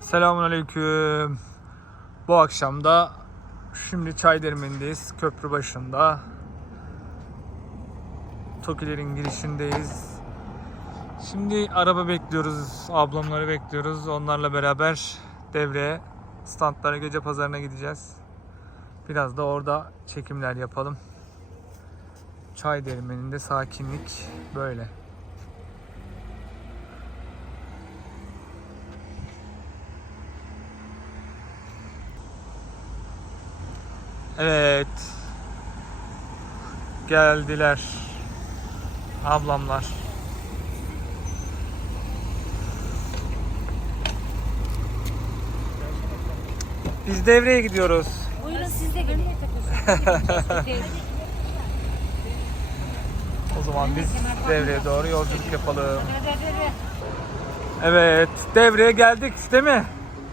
Selamünaleyküm. Bu akşam da şimdi Çaydermen'deyiz. Köprü başında. Tokilerin girişindeyiz. Şimdi araba bekliyoruz. Ablamları bekliyoruz. Onlarla beraber devreye, standlara, gece pazarına gideceğiz. Biraz da orada çekimler yapalım. Çay Dermeni'nde sakinlik böyle. Evet. Geldiler. Ablamlar. Biz devreye gidiyoruz. Buyurun siz de gelin. O zaman biz devreye doğru yolculuk yapalım. Evet, devreye geldik değil mi?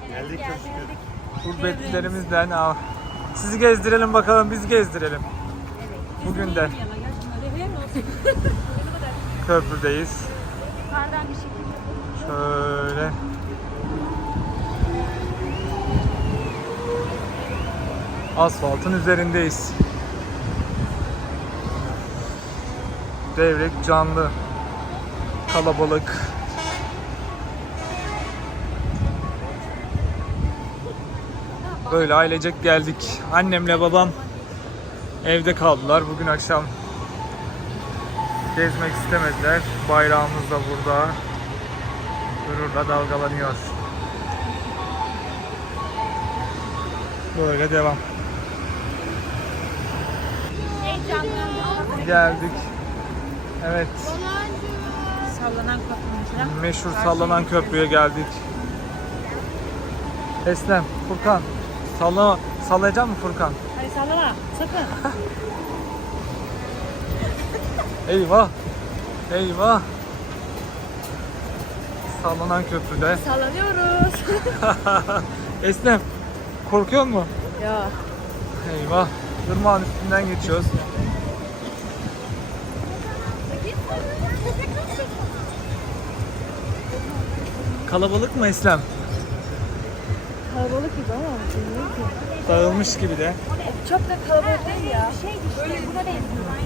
Geldik. Gurbetlilerimizden al. Sizi gezdirelim bakalım, biz gezdirelim. Bugün de köprüdeyiz. Şekilde. Şöyle. Asfaltın üzerindeyiz. Devrek canlı. Kalabalık. Böyle ailecek geldik. Annemle babam evde kaldılar. Bugün akşam gezmek istemediler. Bayrağımız da burada. Gururla dalgalanıyor. Böyle devam. Geldik. Evet. Sallanan kapımızda. Meşhur sallanan köprüye geldik. Eslem, Furkan. Salla, sallayacak mı Furkan? Hayır sallama. Sakın. Eyvah. Eyvah. Sallanan köprüde. Sallanıyoruz. Eslem, korkuyor mu? ya. Eyvah. Irmağın üstünden geçiyoruz. Kalabalık mı Eslem? Kalabalık gibi ama bilmiyorum ki. Dağılmış gibi de. Çok da kalabalık değil ya. Böyle buna değil.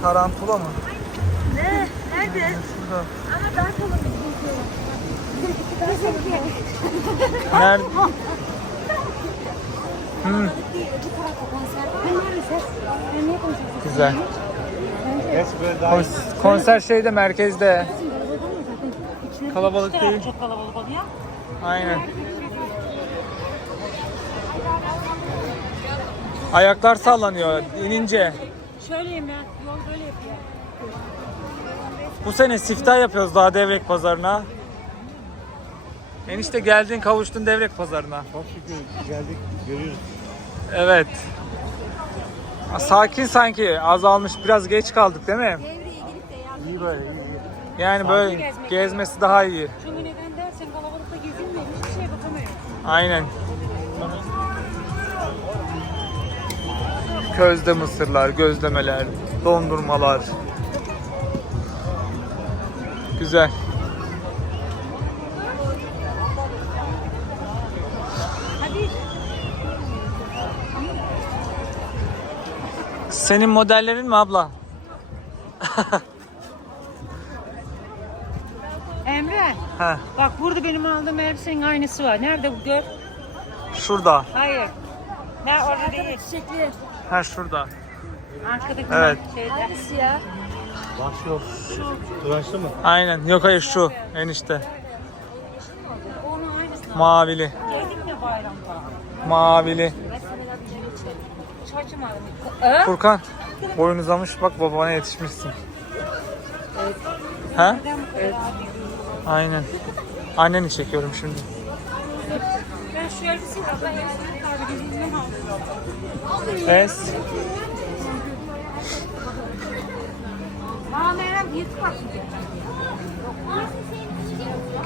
Tarantula mı? Ne? Nerede? Şurada. Ama daha kalabalık. Bizimki daha kalabalık. Nerede? Hmm. Ben. Ben güzel. Kons- konser şeyde merkezde. Kalabalık değil. Çok kalabalık oluyor. Aynen. Ayaklar sallanıyor inince. Şöyleyim ya. Yol böyle yapıyor. Bu sene siftah yapıyoruz daha Devrek pazarına. Enişte geldin kavuştun Devrek pazarına. Çok şükür geldik, görüyoruz. Evet. Sakin sanki azalmış biraz geç kaldık değil mi? İyi böyle, iyi. iyi. Yani böyle gezmesi daha iyi. Çünkü neden dersen kalabalıkta gezilmiyor. Hiçbir şeye bakamıyor. Aynen. Közde mısırlar, gözlemeler, dondurmalar. Güzel. Senin modellerin mi abla? Emre. Heh, Bak burada benim aldığım elbisenin aynısı var. Nerede bu gör? şurada. Hayır. Ne orada değil. Çiçekli. Ha şurada. Arkadaki Evet. şeyde. Hangisi ya? Şu, tıraşlı mı? Aynen. Yok hayır şu enişte. Onun aynısı. Mavili. Giydim ya bayramda. Mavili. Çarşım aldım. Furkan boyun uzamış bak babana yetişmişsin. Ha? Evet. Aynen. Anneni çekiyorum şimdi. Ben ben. Es.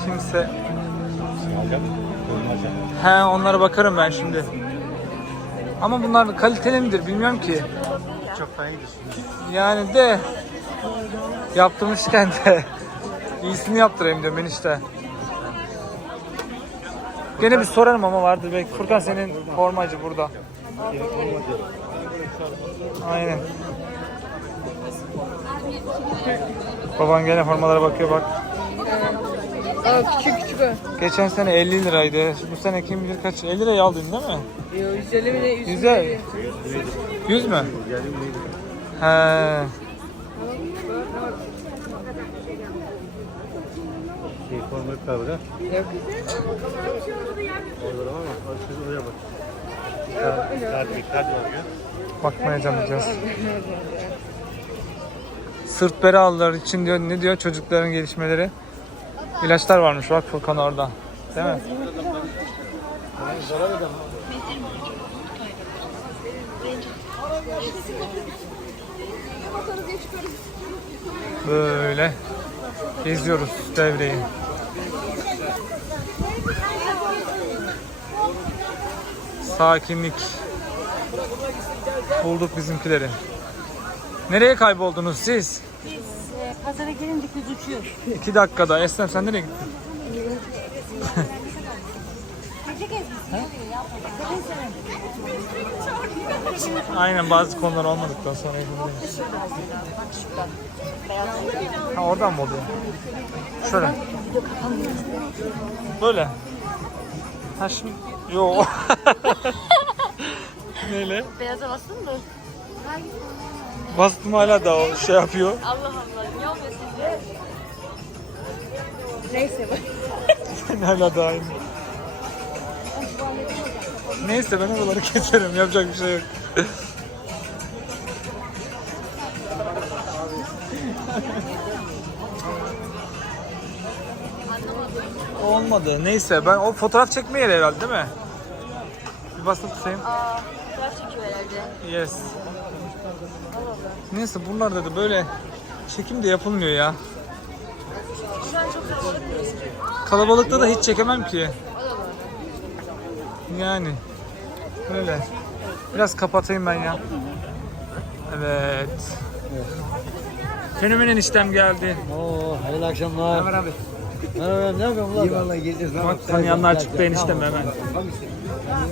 Kimse. He onlara bakarım ben şimdi. Ama bunlar kaliteli midir bilmiyorum ki. Çok. Yani de yaptırmışken de iyisini yaptırayım diyorum enişte. Gene bir sorarım ama vardır belki. Furkan senin formacı burada. Aynen. Baban gene formalara bakıyor bak. Aa küçük küçük o. Geçen sene 50 liraydı. Bu sene kim bilir kaç? 50 liraya aldın değil mi? Yo 150 mi ne? 100 Güzel. 100 mü? He. Şey formayı kavga. Yok. Olur ama bak siz oraya bak. Hadi hadi var ya. Bakmaya canlayacağız. Sırt bere aldılar için diyor ne diyor çocukların gelişmeleri. İlaçlar varmış bak Furkan orada. Değil mi? Böyle geziyoruz devreyi. Sakinlik. Bulduk bizimkileri. Nereye kayboldunuz siz? Biz e, pazara gelindik biz uçuyoruz. İki dakikada. Eslem sen nereye gittin? Gece gezmesi ya. Aynen bazı konular olmadıktan sonra yapabiliriz. Ha oradan mı oluyor? Şöyle. Böyle. Ha şimdi... Yo. Neyle? Beyaza bastın mı? Bastım hala da o şey yapıyor. Allah Allah. Niye olmuyorsun? Neyse bak. hala da aynı. Neyse ben oraları keserim. Yapacak bir şey yok. Olmadı. Neyse ben o fotoğraf çekmeye yer herhalde değil mi? Bir basıp tutayım. Aa, biraz çekiyor herhalde. Yes. Neyse buralarda da böyle çekim de yapılmıyor ya. Kalabalıkta da hiç çekemem ki. Yani. Böyle. Biraz kapatayım ben ya. Evet. Fenomen eniştem geldi. Oo, hayırlı akşamlar. Ömer abi. Merhaba, ne yapıyorsun ulan? İyi vallahi geziyoruz. Bak tanıyanlar çıktı eniştem hemen.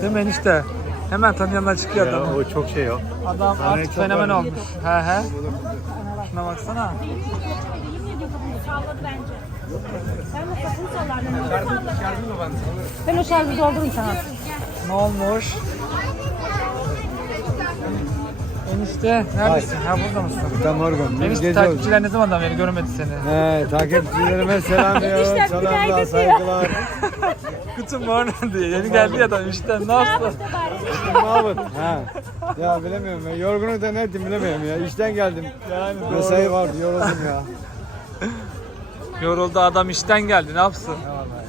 Değil mi enişte? Hemen tanıyanlar çıkıyor Ya, adamı. o çok şey o. Adam artık çok fenomen var. olmuş. He he. Şuna baksana. Ben o şarjı doldurayım sana. Ne olmuş? Enişte neredesin? Ha burada mısın? Tam Morgan. Enişte takipçiler ne zamandan beri görmedi seni. He, takipçilerime selam diyor. Selamlar, günaydın saygılar. Bütün morning diye. Yeni geldi ya adam işte ne yapsın? Mahmut. Ha. Ya bilemiyorum ya. Yorgunluk da ne ettim bilemiyorum ya. İşten geldim. Yani Mesai vardı, yoruldum ya. Yoruldu adam işten geldi ne yapsın? Burada her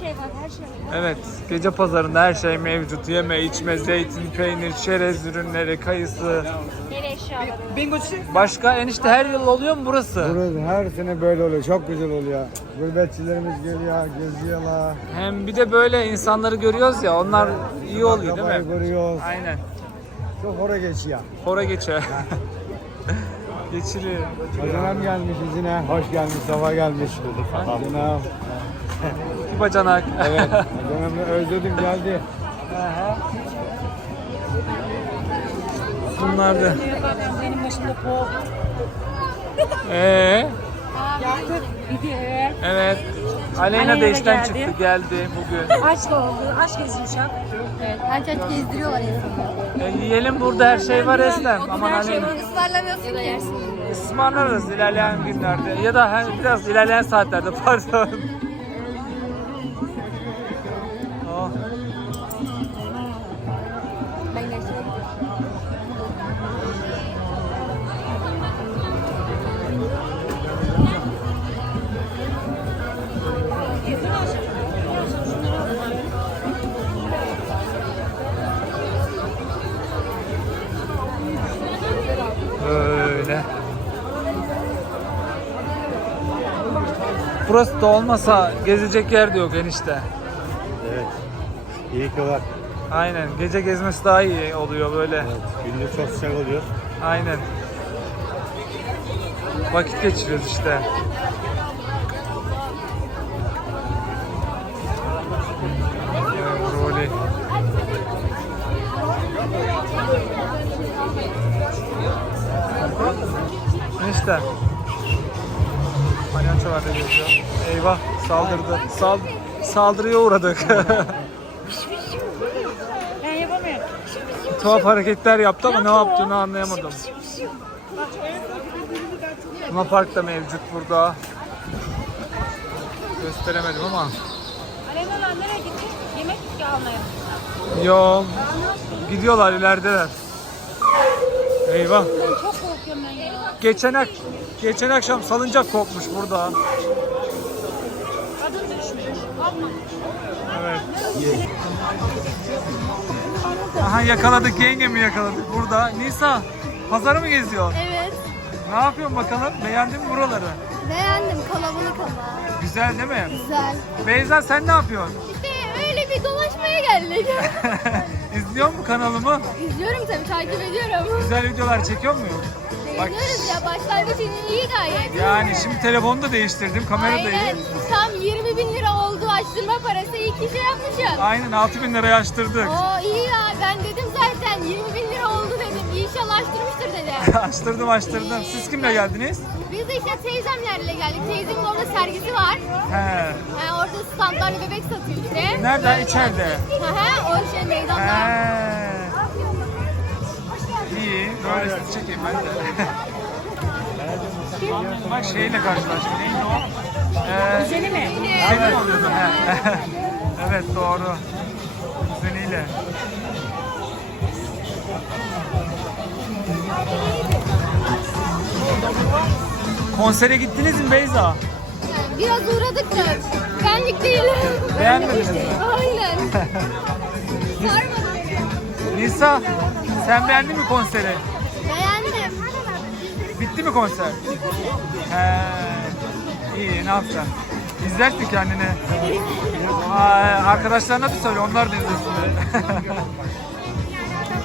şey var, her şey var. Evet gece pazarında her şey mevcut. Yeme, içme, zeytin, peynir, çerez ürünleri, kayısı. El eşyaları. Başka enişte her yıl oluyor mu burası? Burası her sene böyle oluyor. Çok güzel oluyor. Gurbetçilerimiz geliyor, geziyorlar. Hem bir de böyle insanları görüyoruz ya onlar iyi oluyor değil mi? görüyoruz. Aynen. Çok hora geçiyor. Hora geçe. Geçiliyor. Bacanam gelmiş izine. Hoş gelmiş, sabah gelmiş. Bacanam. Bacanak. Evet. Bacanamı özledim geldi. Bunlardı. Benim başımda pop. Ee, Bir de evet. Aleyna Aleyna da işten geldi. çıktı geldi bugün. aşk oldu, aşk gezmişim. Evet, aç gezdiriyorlar insanları. E, yiyelim burada her şey var Eslem. Aman her şey Aleyna. var. Ismarlamıyorsun ya da yersin. Ismarlarız ilerleyen günlerde ya da biraz ilerleyen saatlerde pardon. burası da olmasa gezecek yer de yok enişte. Evet. İyi ki var. Aynen. Gece gezmesi daha iyi oluyor böyle. Evet. Gündüz çok sıcak oluyor. Aynen. Vakit geçiriyoruz işte. Roli. Enişte. Palyaço var da. Eyvah saldırdı. Sal saldırıya uğradık. Ben yapamıyorum. Tuhaf hareketler yaptı ama ne yaptığını anlayamadım. Luna Park da mevcut burada. Gösteremedim ama. Alenalar nereye gitti? Yemek almaya. Yo. Gidiyorlar ilerideler. Eyvah. Ben çok korkuyorum ben ya. Geçen ak geçen akşam salıncak kopmuş burada. Evet. Aha yakaladık yengemi yakaladık burada. Nisa pazarı mı geziyor? Evet. Ne yapıyorsun bakalım? Beğendin mi buraları? Beğendim kalabalık ama. Güzel değil mi? Güzel. Beyza sen ne yapıyorsun? İşte öyle bir dolaşmaya geldik. İzliyor mu kanalımı? İzliyorum tabii takip ediyorum. Güzel videolar çekiyor muyum? Bak Beğeniyoruz ya başlangıç iyi gayet. yani şimdi telefonu da değiştirdim. Kamera da Aynen. iyi. Tam 20 bin lira oldu açtırma parası. İyi ki şey yapmışım. Aynen 6000 liraya açtırdık. Oo iyi ya ben dedim zaten 20 bin lira oldu dedim. İnşallah açtırmıştır dedim. açtırdım açtırdım. Siz kimle geldiniz? Biz de işte teyzemlerle geldik. Teyzemin orada sergisi var. He. Yani orada standlarla bebek satıyor işte. Nerede? İçeride. Hı hı o şey meydanda. He. İyi. Böyle çekeyim ben de. Bak şeyle karşılaştım. Neydi o? Ee, Güzeli mi? He. evet doğru. Kuzeniyle. Konsere gittiniz mi Beyza? Biraz uğradık da benlik değil. Beğenmediniz mi? Aynen. Sarmadı. Nisa, sen beğendin mi konseri? Bitti mi konser? He. İyi, ne yapacaksın? İzlersin kendini. Ay, Arkadaşlarına da söyle, onlar da izlesin.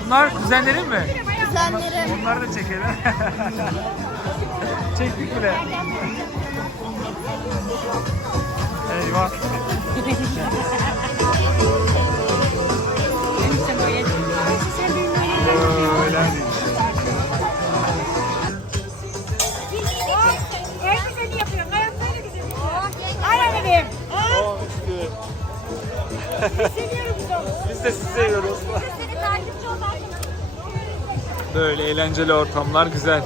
Bunlar kuzenlerin mi? Kuzenlerim. Bunları da çekelim. Çektik bile. Eyvah. Eğlenceli ortamlar güzel.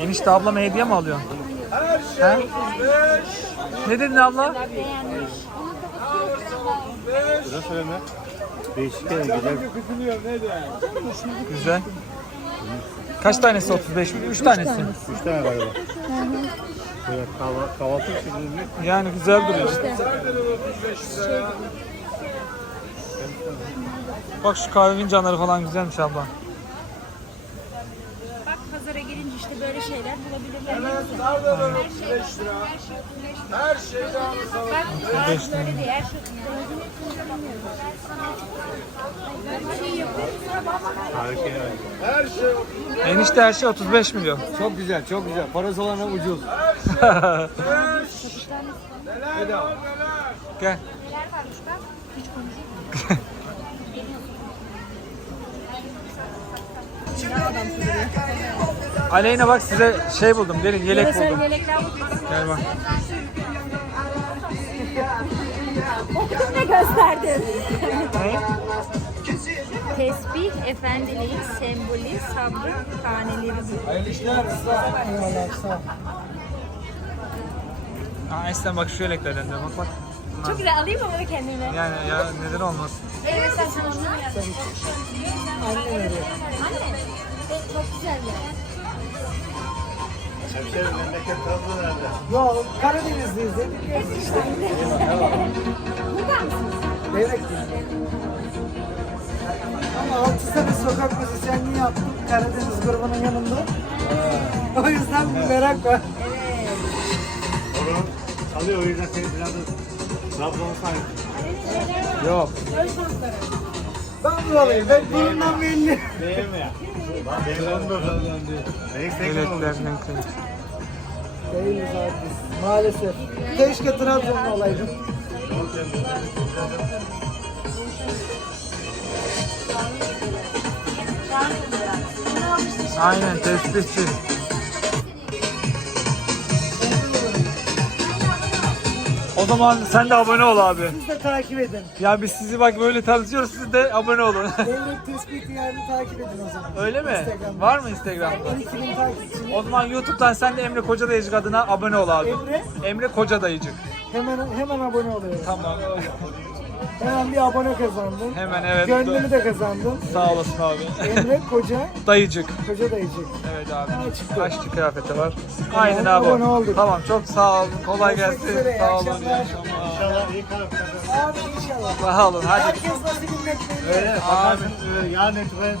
Enişte ablama hediye mi alıyorsun? He? Ne dedin abla? Sıra söyleme. Değişik yani güzel. Güzel. Kaç tanesi 35 mi? 3 tanesi. Üç tane galiba. Böyle kahvaltı, kahvaltı çeşitli Yani güzel duruyor. Bak şu kahve fincanları falan güzelmiş abla. Bak pazara gelince işte böyle şeyler bulabilirler. Her şey Her şey Bak bazı böyle değil. Her şey Ben şey yapıyorum. Harika. Enişte her şey 35 milyon. Çok güzel, çok güzel. Parası olana ucuz. Bedava. Gel. Neler varmış bak. Hiç konuşuyor. Aleyna bak size şey buldum. Gelin yelek buldum. Gel bak. Okudum ne gösterdin? Ne? Tesbih, efendilik, sembolü, sabrı, taneleri. Hayırlı işler. Aa Esen bak şu yeleklerden de bak bak. Bunlar- Çok güzel alayım mı bunu kendime? Yani ya neden olmaz? Evet sen sana onu mu yazdın? Anne veriyor. Anne. Çok güzel ya. Hemşehrim memleket Trabzon nerede? Yok, Karadenizliyiz dedik ya işte. Burada mısınız? Evet. Ama 6 sene sokak müzisyenliği yaptım Karadeniz grubunun yanında. O yüzden bir merak var. Onu alıyor o yüzden seni biraz da Trabzon'u sanki. Yok. Ben buralıyım. Ben burnumdan belli. Değil mi ya? Lan benim onu da. Değiliz. Maalesef. Keşke Trabzonlu olaydım. Aynen tespihçi. O zaman sen de abone ol abi. Siz de takip edin. Ya biz sizi bak böyle tanıtıyoruz siz de abone olun. Devlet tespit yerini takip edin o zaman. Öyle mi? Instagram'da. Var mı Instagram'da? 12 bin takipçi. O zaman YouTube'dan sen de Emre Koca Dayıcık adına abone ol abi. Emre? Emre Koca Dayıcık. Hemen hemen abone oluyorum. Tamam. Hemen bir abone kazandım. Hemen evet. Gönlümü de kazandım. Sağ olasın abi. Emre Koca, Dayıcık. Koca dayıcık. Evet abi. Ha, çıktı. Kaç kıyafeti var? Aynen abi. abone olduk. Tamam çok sağ olun. Kolay Görüşmek gelsin. üzere, Sağ olun. akşamlar. İnşallah iyi karakter. Abi inşallah. Sağ olun. Hadi. Herkes nasibinin ekmeğini Öyle yer. bakarsın e, yarın itibaren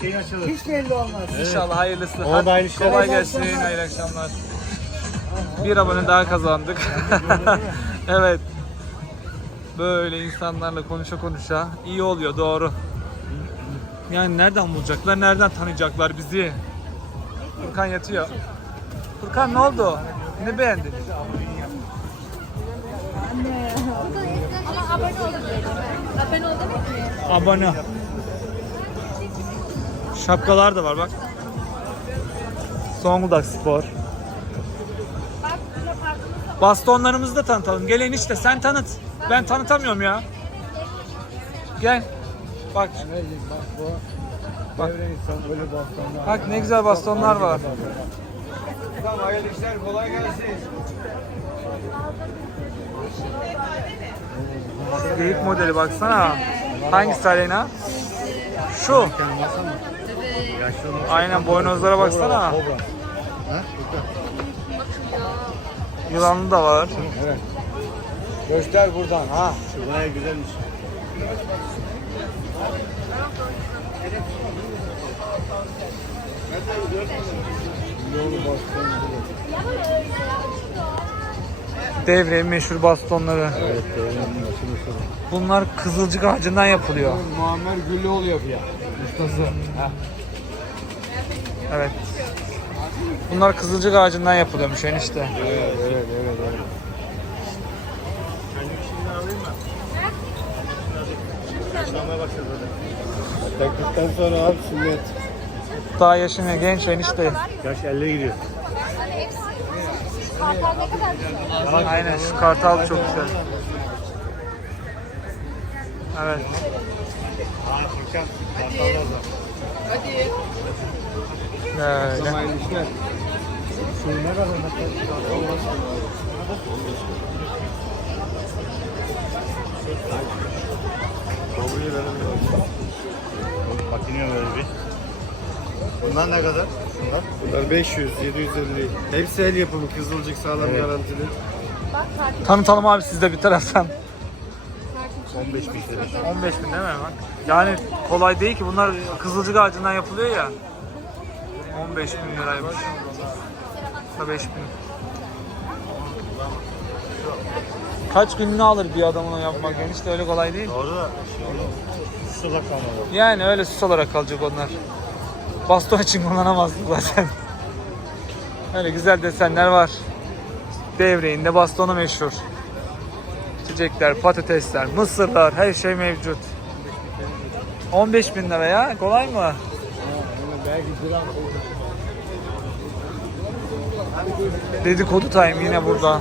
şeyin açılır. Hiç belli olmaz. İnşallah hayırlısı. Ona da hayırlı. Kolay gelsin. Hayırlı akşamlar. Bir abone daha kazandık. evet. Böyle insanlarla konuşa konuşa iyi oluyor doğru. Yani nereden bulacaklar, nereden tanıyacaklar bizi? Furkan yatıyor. Furkan ne oldu? Ne beğendin? Ama abone oldum. Abone ol demek mi? Abone. Şapkalar da var bak. Zonguldak Spor. Bastonlarımızı da tanıtalım. Gelin işte sen tanıt. Ben tanıtamıyorum ya. Gel. Bak. Bak. Bak ne güzel bastonlar var. Tamam hayırlı işler kolay gelsin. Geyik modeli baksana. Hangisi Aleyna? Şu. Aynen boynuzlara baksana. Yılanlı da var. Göster buradan ha. Şu baya güzelmiş. Devre'nin meşhur bastonları. Evet, devrenin. Bunlar kızılcık ağacından yapılıyor. Muammer Güllüoğlu yapıyor. Ustası. Evet. Bunlar kızılcık ağacından yapılıyormuş enişte. Evet evet evet. evet. Yaşlanmaya başladı böyle. Taktıktan sonra abi sünnet. Daha yaşını genç enişte. Yaş 50'ye gidiyor. Kartal. Aynen şu kartal çok güzel. Evet. Aa Furkan. Kartallar da. Böyle. Hayırlı Babuyu verelim. Bak iniyor böyle bir. Bunlar ne kadar? Bunlar? Bunlar 500, 750. Hepsi el yapımı kızılcık sağlam garantili. Tanıtalım abi siz de bir taraftan. 15 bin TL. 15 bin değil mi? Bak. Yani kolay değil ki bunlar kızılcık ağacından yapılıyor ya. 15 bin liraymış. Da 5 bin. Kaç gününü alır bir adam onu yapmak? Yani işte öyle kolay değil. Doğru da şu da kalmadı. Yani öyle süs olarak kalacak onlar. Baston için kullanamazsın zaten. Öyle güzel desenler var. Devreğinde bastonu meşhur. Çiçekler, patatesler, mısırlar, her şey mevcut. 15 bin lira ya, kolay mı? Dedikodu time yine burada.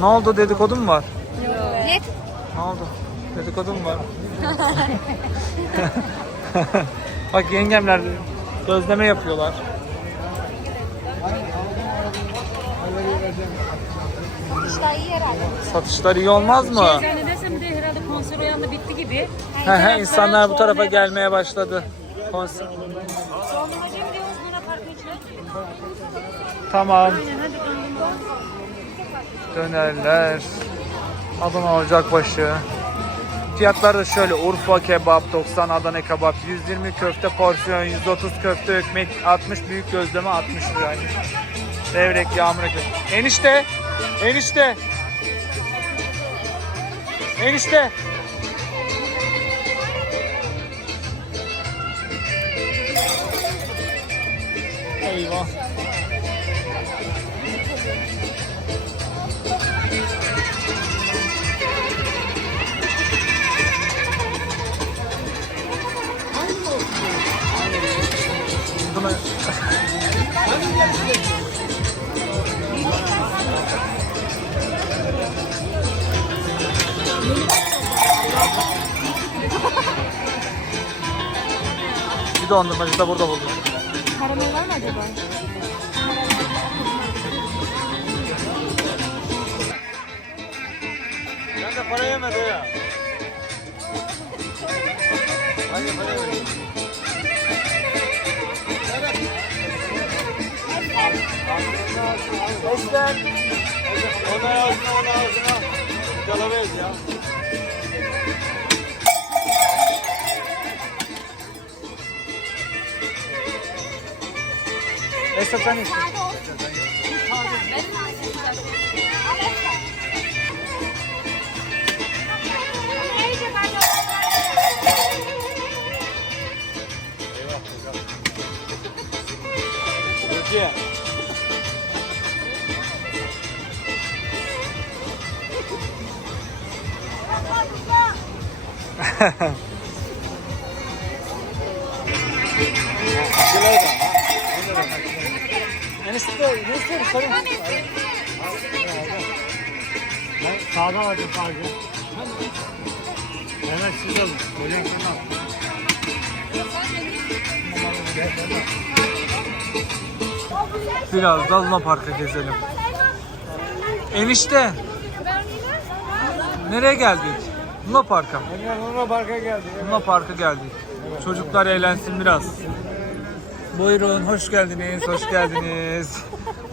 Ne oldu dedikodu mu var? Net. Ne oldu? Dedikodu mu var? Bak yengemler gözleme yapıyorlar. İşte iyi herhalde. Satışlar iyi olmaz mı? Zannedersem de herhalde konser o yanda bitti gibi. He he insanlar bu tarafa gelmeye başladı. Konser. Dondurmacıya gidiyoruz Luna Park'ın içine. Tamam. Aynen hadi. Dönerler. Adana Ocakbaşı. Fiyatlar da şöyle Urfa kebap 90 Adana kebap 120 köfte porsiyon 130 köfte ekmek 60 büyük gözleme 60 liraymış. Levrek yağmur ekmek. Enişte. Enişte. Enişte. Eyvah. Bir dondurmacı da burada buldum. Karamel var mı acaba? Ben de para yemedi ya. Hayır para yemedi. Sesler. Ona ağzına ona ağzına. Calabayız ya. Esra sen iç. Enişte sorun. Ben sağdan aldım sadece. Hemen siz alın. Hocam sen al. Biraz da Luna Park'a gezelim. Enişte. Nereye geldik? Luna Park'a. Luna Park'a geldik. Luna Park'a geldik. Çocuklar eğlensin biraz. Buyurun, hoş geldiniz, hoş geldiniz.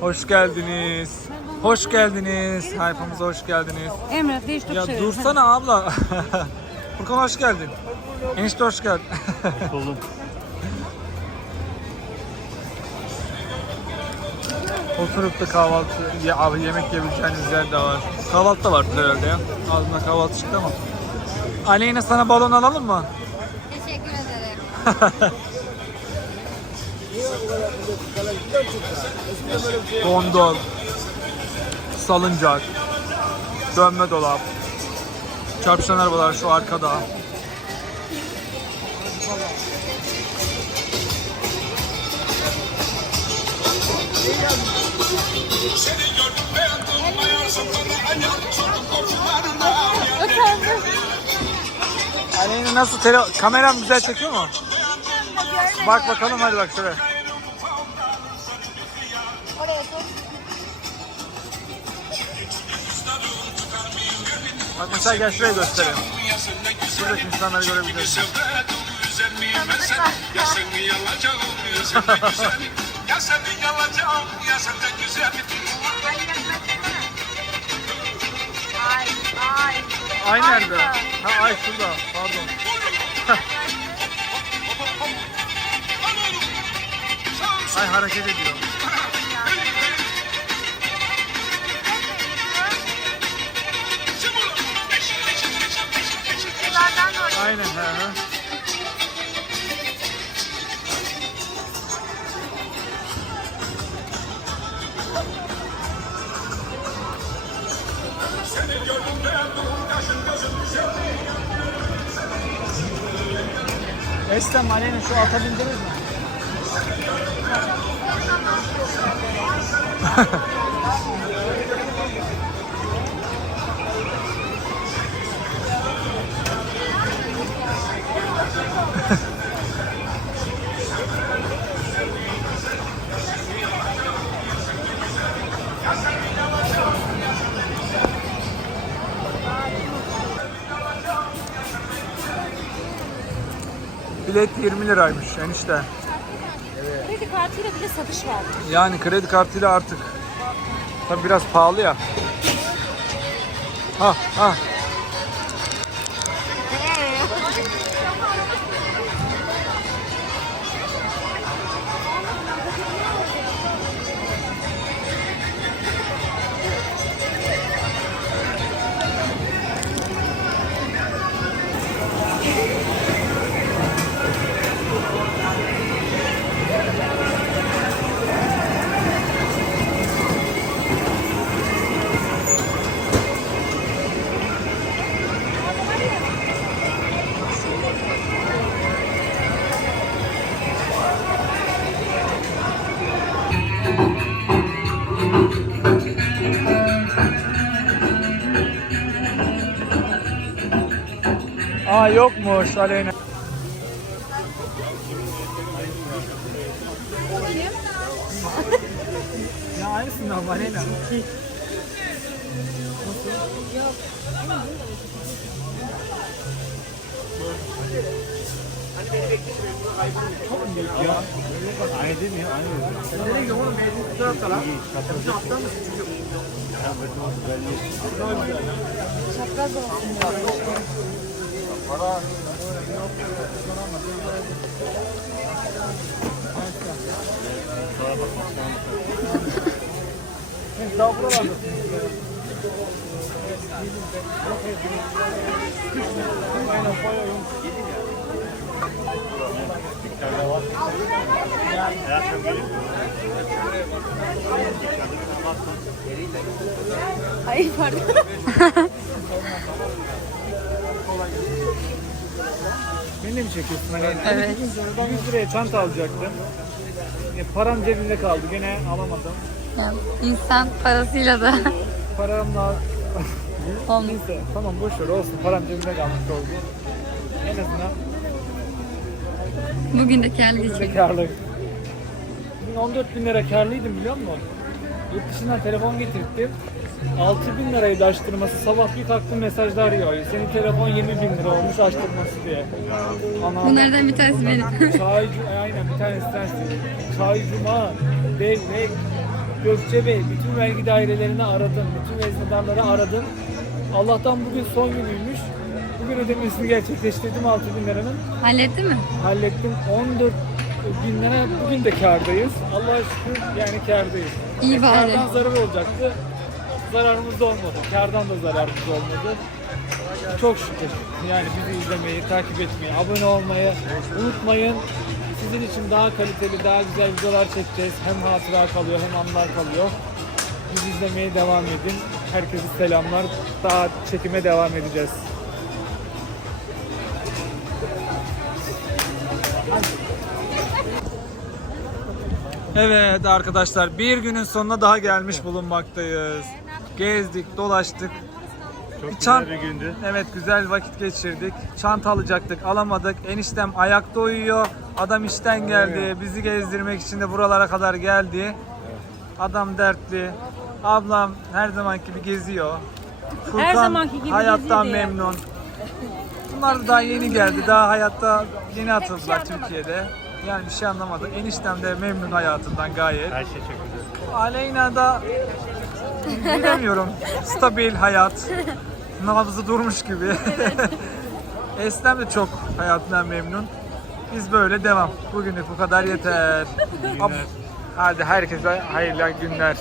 Hoş geldiniz. Hoş geldiniz. Hayfamıza hoş geldiniz. Emre değiş çok Ya dursana abla. Furkan hoş geldin. Enişte hoş geldin. Oğlum. Oturup da kahvaltı, ya, abi yemek yiyebileceğiniz yer de var. Kahvaltı da var herhalde ya. Ağzına kahvaltı çıktı ama. Aleyna sana balon alalım mı? Teşekkür ederim. Gondol, salıncak, dönme dolap, çarpışan arabalar şu arkada. Aleyna nasıl tele kameram güzel çekiyor mu? Bak bakalım hadi bak şuraya. Bak mesela gel şuraya göstereyim. Şuradaki insanları görebiliriz. Ay ay. Ay nerede? Ha ay şurada. Pardon. ay hareket ediyor. Aynen he he. Eslem Aleyna şu ata bindiniz mi? Bilet 20 liraymış enişte. Kredi kartıyla bile satış var. Yani kredi kartıyla artık. Tabi biraz pahalı ya. Ha ha. Aa yokmuş Aleyna. ya aynısından Aleyna. Aynı değil mi? ya? Aynı. Nereye gidiyorsun oğlum? Mezun güzel hatta lan. Sen aptal mısın çünkü? Daha buralarda. Aynen koyuyorum. Ay pardon. Beni de mi çekiyorsun Aleyna? Evet. Ben 100 liraya çanta alacaktım. E, param cebimde kaldı. Gene alamadım. Yani insan parasıyla da Paramla... olmuş. Neyse tamam boş ver olsun. Param cebimde kalmış oldu. En azından Bugün de kendi için. karlı. Bugün 14 bin lira karlıydım biliyor musun? Yurt dışından telefon getirttim. 6 bin lirayı da açtırması sabah bir kalktım mesajlar yağıyor. Senin telefon 20 bin lira olmuş açtırması diye. Anam. Bunlardan bir tanesi benim. Çaycı, aynen bir tanesi sensin. Çaycuma, Devlek, Gökçebey, bütün vergi dairelerini aradım. Bütün eczadarları aradım. Allah'tan bugün son günüymüş. Bugün ödemesini gerçekleştirdim 6 bin liranın. Hallettin mi? Hallettim 14 bin lira bugün de kârdayız. Allah'a şükür yani kârdayız. İyi bari. Kârdan zarar olacaktı. Zararımız olmadı. Kârdan da zararımız olmadı. Çok şükür. Yani bizi izlemeyi, takip etmeyi, abone olmayı unutmayın. Sizin için daha kaliteli, daha güzel videolar çekeceğiz. Hem hatıra kalıyor hem anlar kalıyor. Bizi izlemeye devam edin. Herkese selamlar. Daha çekime devam edeceğiz. Evet arkadaşlar bir günün sonuna daha gelmiş bulunmaktayız. Gezdik, dolaştık. Çok Bir güzel bir gündü. Evet güzel vakit geçirdik. Çanta alacaktık, alamadık. Eniştem ayakta uyuyor. Adam işten geldi. Bizi gezdirmek için de buralara kadar geldi. Adam dertli. Ablam her zamanki gibi geziyor. Furkan zamanki gibi hayattan geziyor ya. memnun. Bunlar da daha yeni geldi. Daha hayatta yeni atıldılar Türkiye'de. Yani bir şey anlamadı. Eniştem de memnun hayatından gayet. Her şey çok güzel. Aleyna da bilemiyorum. Stabil hayat. Nabzı durmuş gibi. Eslem de çok hayatından memnun. Biz böyle devam. Bugünlük bu kadar yeter. Ab- Hadi herkese hayırlı günler.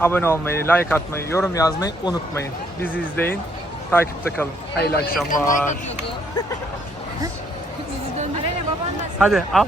Abone olmayı, like atmayı, yorum yazmayı unutmayın. Bizi izleyin. Takipte kalın. Hayırlı akşamlar. Hadi al.